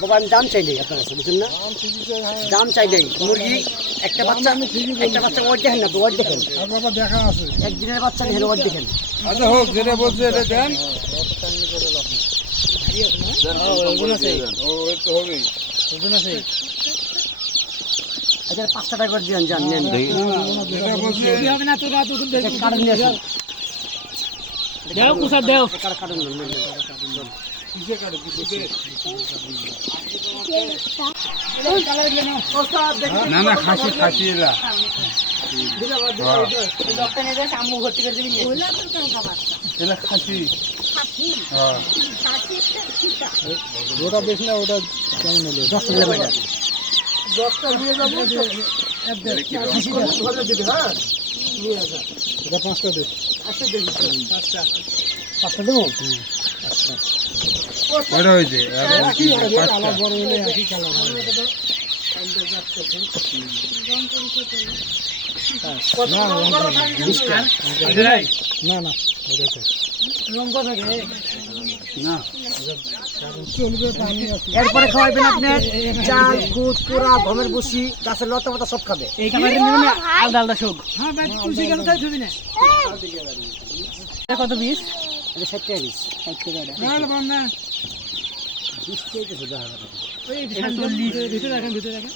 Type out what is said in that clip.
বাবা আমি দাম চাইলেই আপনার কাছে বুঝুন না? দাম চাইলেই। মুরগি একটা বাচ্চা একটা বাচ্চা ওয়াট দেখেন না ওয়াট দেখেন বাবা দেখা আছে। একদিনের বাচ্চা দেখেন ওয়াট দেখেন আচ্ছা হোক যেটা বলছে এটা দেন। আচ্ছা পাঁচটা টাকা করে দিন যান নেন। দেও কুসা দেও। কাটা না না খাসি খাসি এরা। হ্যাঁ। পাঁচটা দেবো। হলে একই কালার না না না এরপরে খাওয়াইবেন আপনি চাল খুদ পোড়া গমের বুসি গাছের লতা পাতা সব খাবে এই কালারের আলাদা আলাদা শোক কত ষাট টাকা ষাট টাকা এটা। বিশ টাকা কিছু দেখা যাবে এটা চল্লিশ ভিতরে রাখেন ভিতরে রাখেন